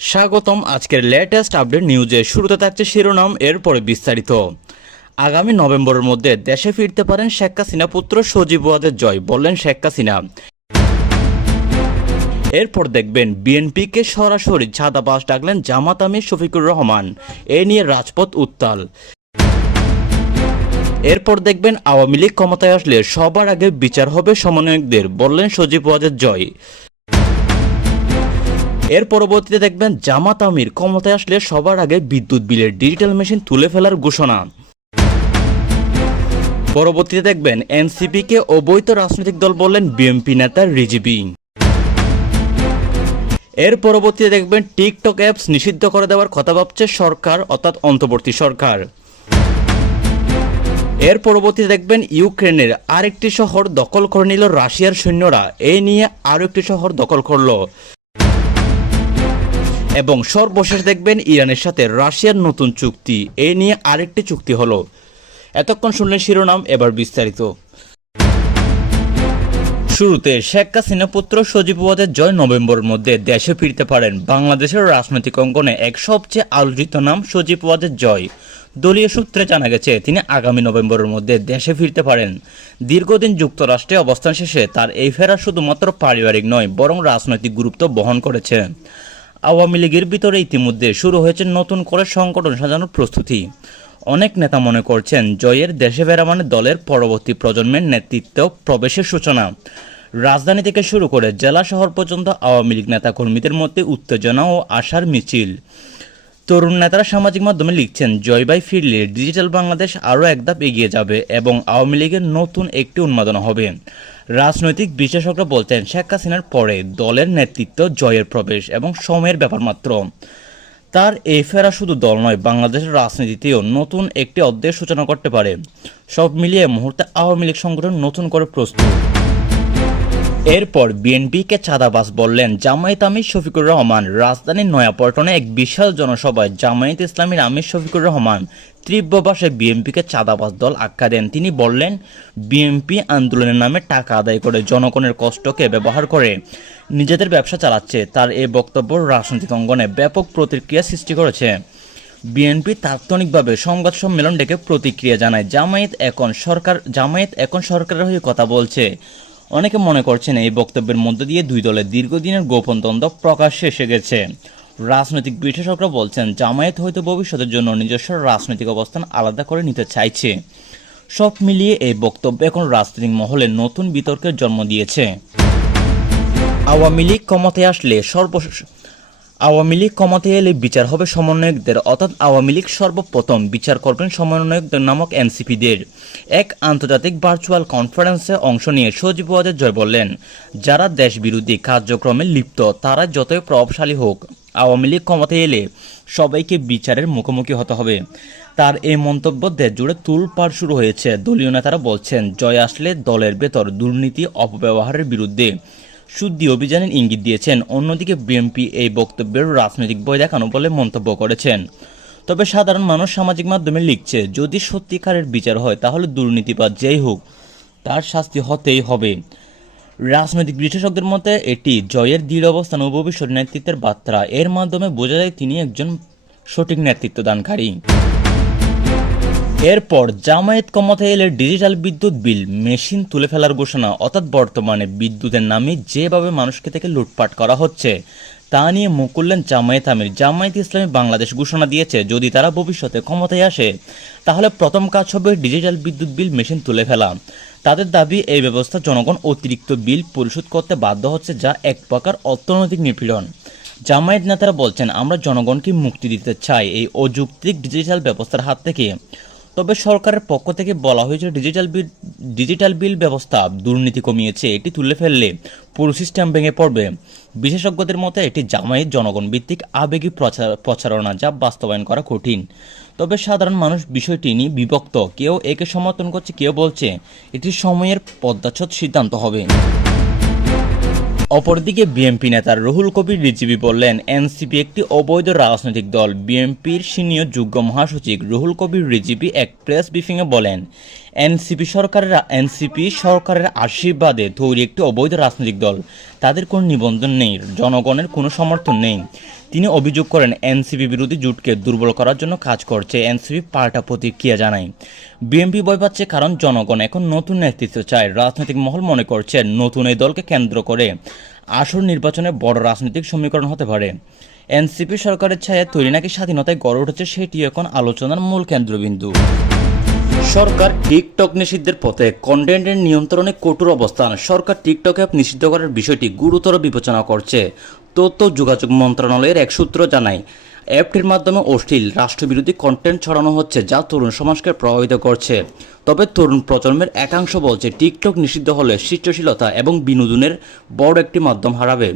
স্বাগতম আজকের latest update নিউজে শুরুতে থাকছে শিরোনাম, এরপরে বিস্তারিত। আগামী নভেম্বরের মধ্যে দেশে ফিরতে পারেন শেখ হাসিনা পুত্র সজীব ওয়াদের জয়, বললেন শেখ হাসিনা। এরপর দেখবেন, বিএনপিকে সরাসরি ছাদাবাস ডাকলেন জামাত আমির শফিকুর রহমান। এ নিয়ে রাজপথ উত্তাল। এরপর দেখবেন, আওয়ামী লীগ ক্ষমতায় আসলে সবার আগে বিচার হবে সমন্বয়কদের, বললেন সজীব ওয়াজের জয়। এর পরবর্তীতে দেখবেন জামাত আমির ক্ষমতায় আসলে সবার আগে বিদ্যুৎ বিলের ডিজিটাল মেশিন তুলে ফেলার ঘোষণা। পরবর্তীতে দেখবেন এনসিপি কে অবৈধ রাজনৈতিক দল বললেন বিএনপি নেতা রিজিবি। এর পরবর্তীতে দেখবেন টিকটক অ্যাপস নিষিদ্ধ করে দেওয়ার কথা ভাবছে সরকার, অর্থাৎ অন্তর্বর্তী সরকার। এর পরবর্তীতে দেখবেন ইউক্রেনের আরেকটি শহর দখল করে নিল রাশিয়ার সৈন্যরা। এই নিয়ে আরও একটি শহর দখল করল। এবং সর্বশেষ দেখবেন ইরানের সাথে রাশিয়ার নতুন চুক্তি। এই নিয়ে আরেকটি চুক্তি হলো। এতক্ষণ শুনলেন শিরোনাম, এবার বিস্তারিত। শুরুতে শেখ হাসিনা পুত্র সজীব ওয়াদের জয় নভেম্বরের মধ্যে দেশে ফিরতে পারেন। বাংলাদেশের রাজনৈতিক অঙ্গনে এক সবচেয়ে আলোচিত নাম সজীব ওয়াদের জয়। দলীয় সূত্রে জানা গেছে, তিনি আগামী নভেম্বরের মধ্যে দেশে ফিরতে পারেন। দীর্ঘদিন যুক্তরাষ্ট্রে অবস্থান শেষে তার এই ফেরা শুধুমাত্র পারিবারিক নয়, বরং রাজনৈতিক গুরুত্ব বহন করেছে। আওয়ামী লীগের ভিতরে ইতিমধ্যে শুরু হয়েছে নতুন করে সংগঠন সাজানোর প্রস্তুতি। অনেক নেতা মনে করছেন জয়ের দেশে ফেরা মানে দলের পরবর্তী প্রজন্মের নেতৃত্ব প্রবেশের সূচনা। রাজধানী থেকে শুরু করে জেলা শহর পর্যন্ত আওয়ামী লীগ নেতাকর্মীদের মধ্যে উত্তেজনা ও আশার মিছিল। তরুণ নেতারা সামাজিক মাধ্যমে লিখছেন জয়বাই ফিরলে ডিজিটাল বাংলাদেশ আরও একধাপ এগিয়ে যাবে এবং আওয়ামী লীগের নতুন একটি উন্মাদনা হবে। রাজনৈতিক বিশেষজ্ঞরা বলছেন, শেখ হাসিনার পরে দলের নেতৃত্ব জয়ের প্রবেশ এবং সময়ের ব্যাপার মাত্র। তার এই ফেরা শুধু দল নয়, বাংলাদেশের রাজনীতিতেও নতুন একটি অধ্যায় সূচনা করতে পারে। সব মিলিয়ে মুহূর্তে আওয়ামী লীগ সংগঠন নতুন করে প্রস্তুত। এরপর বিএনপিকে চাঁদাবাস বললেন, জামায়াত আমির শফিকুর রহমান, রাজধানীর নয়াপল্টনে এক বিশাল জনসভায় জামায়াত ইসলামীর আমির শফিকুর রহমান তীব্র ভাষায় বিএনপিকে চাঁদাবাস দল আখ্যা দেন। তিনি বললেন, বিএনপি আন্দোলনের নামে টাকা আদায় করে জনগণের কষ্টকে ব্যবহার করে নিজেদের ব্যবসা চালাচ্ছে। তার এই বক্তব্য রাজনৈতিক অঙ্গনে ব্যাপক প্রতিক্রিয়া সৃষ্টি করেছে। বিএনপি তাৎক্ষণিকভাবে সংবাদ সম্মেলন ডেকে প্রতিক্রিয়া জানায়, জামায়াত এখন সরকার, জামায়াত এখন সরকারের হয়ে কথা বলছে। অনেকে মনে করছেন, এই বক্তব্যের মধ্য দিয়ে দুই দলের দীর্ঘদিনের গোপন দ্বন্দ্ব প্রকাশ্যে এসে গেছে। রাজনৈতিক বিশেষজ্ঞরা বলছেন, জামায়াত হয়তো ভবিষ্যতের জন্য নিজস্ব রাজনৈতিক অবস্থান আলাদা করে নিতে চাইছে। সব মিলিয়ে এই বক্তব্য এখন রাজনৈতিক মহলে নতুন বিতর্কের জন্ম দিয়েছে। আওয়ামী লীগ ক্ষমতায় আসলে সর্বশেষ আওয়ামী লীগ ক্ষমতায় এলে বিচার হবে সমন্বয়কদের, অর্থাৎ আওয়ামী লীগ সর্বপ্রথম বিচার করবেন সমন্বয়কদের নামক এনসিপিদের। এক আন্তর্জাতিক ভার্চুয়াল কনফারেন্সে অংশ নিয়ে সজীব জয় বললেন, যারা দেশ বিরোধী কার্যক্রমে লিপ্ত, তারা যতই প্রভাবশালী হোক আওয়ামী লীগ ক্ষমতায় এলে সবাইকে বিচারের মুখোমুখি হতে হবে। তার এই মন্তব্য দেশ জুড়ে তুলপাড় শুরু হয়েছে। দলীয় নেতারা বলছেন, জয় আসলে দলের ভেতর দুর্নীতি, অপব্যবহারের বিরুদ্ধে। শুদ্ধি অভিযানের ইঙ্গিত দিয়েছেন। অন্যদিকে বিএনপি এই বক্তব্যের রাজনৈতিক বই দেখানো বলে মন্তব্য করেছেন। তবে সাধারণ মানুষ সামাজিক মাধ্যমে লিখছে, যদি সত্যিকারের বিচার হয়, তাহলে দুর্নীতিবাদ যেই হোক, তার শাস্তি হতেই হবে। রাজনৈতিক বিশেষজ্ঞদের মতে, এটি জয়ের দৃঢ় অবস্থান ও ভবিষ্যৎ নেতৃত্বের বার্তা। এর মাধ্যমে বোঝা যায় তিনি একজন সঠিক নেতৃত্ব দানকারী এরপর, জামায়াত ক্ষমতায় এলে ডিজিটাল বিদ্যুৎ বিল, মেশিন তুলে ফেলার ঘোষণা, অর্থাৎ বর্তমানে বিদ্যুতের নামে যেভাবে মানুষকে থেকে লুটপাট করা হচ্ছে, তা নিয়ে মুখ করলেন জামায়াত আমির। জামায়াত ইসলামী বাংলাদেশ ঘোষণা দিয়েছে, যদি তারা ভবিষ্যতে ক্ষমতায় আসে, তাহলে প্রথম কাজ হবে ডিজিটাল বিদ্যুৎ বিল, মেশিন তুলে ফেলা। তাদের দাবি, এই ব্যবস্থা জনগণ অতিরিক্ত বিল পরিশোধ করতে বাধ্য হচ্ছে যা এক প্রকার অর্থনৈতিক নিপীড়ন। জামায়াত নেতারা বলছেন, আমরা জনগণকে মুক্তি দিতে চাই এই অযৌক্তিক ডিজিটাল ব্যবস্থার হাত থেকে। তবে সরকারের পক্ষ থেকে বলা হয়েছে ডিজিটাল বিল ডিজিটাল বিল ব্যবস্থা দুর্নীতি কমিয়েছে, এটি তুলে ফেললে পুরো সিস্টেম ভেঙে পড়বে। বিশেষজ্ঞদের মতে, এটি জামায়াত জনগণ ভিত্তিক আবেগী প্রচার প্রচারণা যা বাস্তবায়ন করা কঠিন। তবে সাধারণ মানুষ বিষয়টি নিয়ে বিভক্ত। কেউ একে সমর্থন করছে, কেউ বলছে এটি সময়ের পদ্মাচ্ছদ সিদ্ধান্ত হবে। অপরদিকে বিএনপি নেতা রুহুল কবির রিজিবি বললেন, এনসিপি একটি অবৈধ রাজনৈতিক দল। বিএনপির সিনিয়র যুগ্ম মহাসচিব রুহুল কবির রিজিবি এক প্রেস ব্রিফিংয়ে বলেন, এনসিপি সরকারের এনসিপি সরকারের আশীর্বাদে তৈরি একটি অবৈধ রাজনৈতিক দল। তাদের কোনো নিবন্ধন নেই, জনগণের কোনো সমর্থন নেই। তিনি অভিযোগ করেন, এনসিপি বিরোধী জোটকে দুর্বল করার জন্য কাজ করছে এনসিপি পাল্টা প্রতিক্রিয়া জানায়। বিএনপি ভয় পাচ্ছে কারণ জনগণ এখন নতুন নেতৃত্ব চায়। রাজনৈতিক মহল মনে করছে নতুন এই দলকে কেন্দ্র করে আসল নির্বাচনে বড় রাজনৈতিক সমীকরণ হতে পারে। এনসিপি সরকারের ছায়া তৈরি নাকি স্বাধীনতায় গড়ে উঠেছে সেটি এখন আলোচনার মূল কেন্দ্রবিন্দু। সরকার টিকটক নিষিদ্ধের পথে কন্টেন্টের নিয়ন্ত্রণে কঠোর অবস্থান। সরকার টিকটক অ্যাপ নিষিদ্ধ করার বিষয়টি গুরুতর বিবেচনা করছে, তথ্য যোগাযোগ মন্ত্রণালয়ের এক সূত্র জানায়। অ্যাপটির মাধ্যমে অশ্লীল রাষ্ট্রবিরোধী কন্টেন্ট ছড়ানো হচ্ছে যা তরুণ সমাজকে প্রভাবিত করছে। তবে তরুণ প্রজন্মের একাংশ বলছে, টিকটক নিষিদ্ধ হলে সৃষ্টিশীলতা এবং বিনোদনের বড় একটি মাধ্যম হারাবে।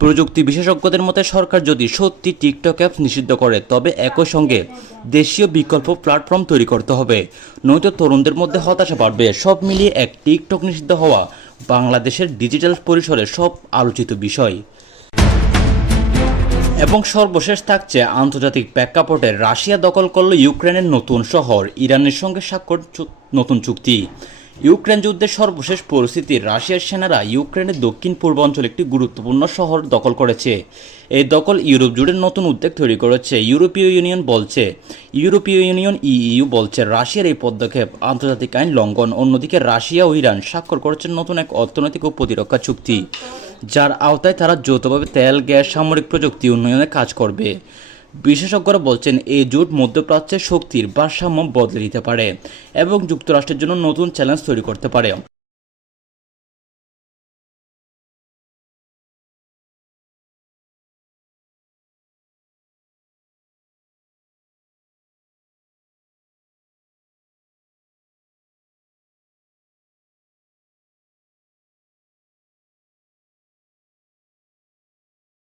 প্রযুক্তি বিশেষজ্ঞদের মতে সরকার যদি সত্যি টিকটক অ্যাপ নিষিদ্ধ করে, তবে একই সঙ্গে দেশীয় বিকল্প প্ল্যাটফর্ম তৈরি করতে হবে। নয়তো তরুণদের মধ্যে হতাশা বাড়বে। সব মিলিয়ে এক টিকটক নিষিদ্ধ হওয়া বাংলাদেশের ডিজিটাল পরিসরে সব আলোচিত বিষয়। এবং সর্বশেষ থাকছে আন্তর্জাতিক প্রেক্ষাপটে রাশিয়া দখল করল ইউক্রেনের নতুন শহর, ইরানের সঙ্গে স্বাক্ষর নতুন চুক্তি। ইউক্রেন যুদ্ধের সর্বশেষ পরিস্থিতি রাশিয়ার সেনারা ইউক্রেনের দক্ষিণ পূর্বাঞ্চলে একটি গুরুত্বপূর্ণ শহর দখল করেছে। এই দখল ইউরোপ জুড়ে নতুন উদ্বেগ তৈরি করেছে, ইউরোপীয় ইউনিয়ন বলছে। ইউরোপীয় ইউনিয়ন ইইউ বলছে, রাশিয়ার এই পদক্ষেপ আন্তর্জাতিক আইন লঙ্ঘন, অন্যদিকে রাশিয়া ও ইরান স্বাক্ষর করেছে নতুন এক অর্থনৈতিক ও প্রতিরক্ষা চুক্তি, যার আওতায় তারা যৌথভাবে তেল, গ্যাস, সামরিক প্রযুক্তি উন্নয়নে কাজ করবে। বিশেষজ্ঞরা বলছেন, এই জোট মধ্যপ্রাচ্যের শক্তির ভারসাম্য বদলে দিতে পারে এবং যুক্তরাষ্ট্রের জন্য নতুন চ্যালেঞ্জ তৈরি করতে পারে।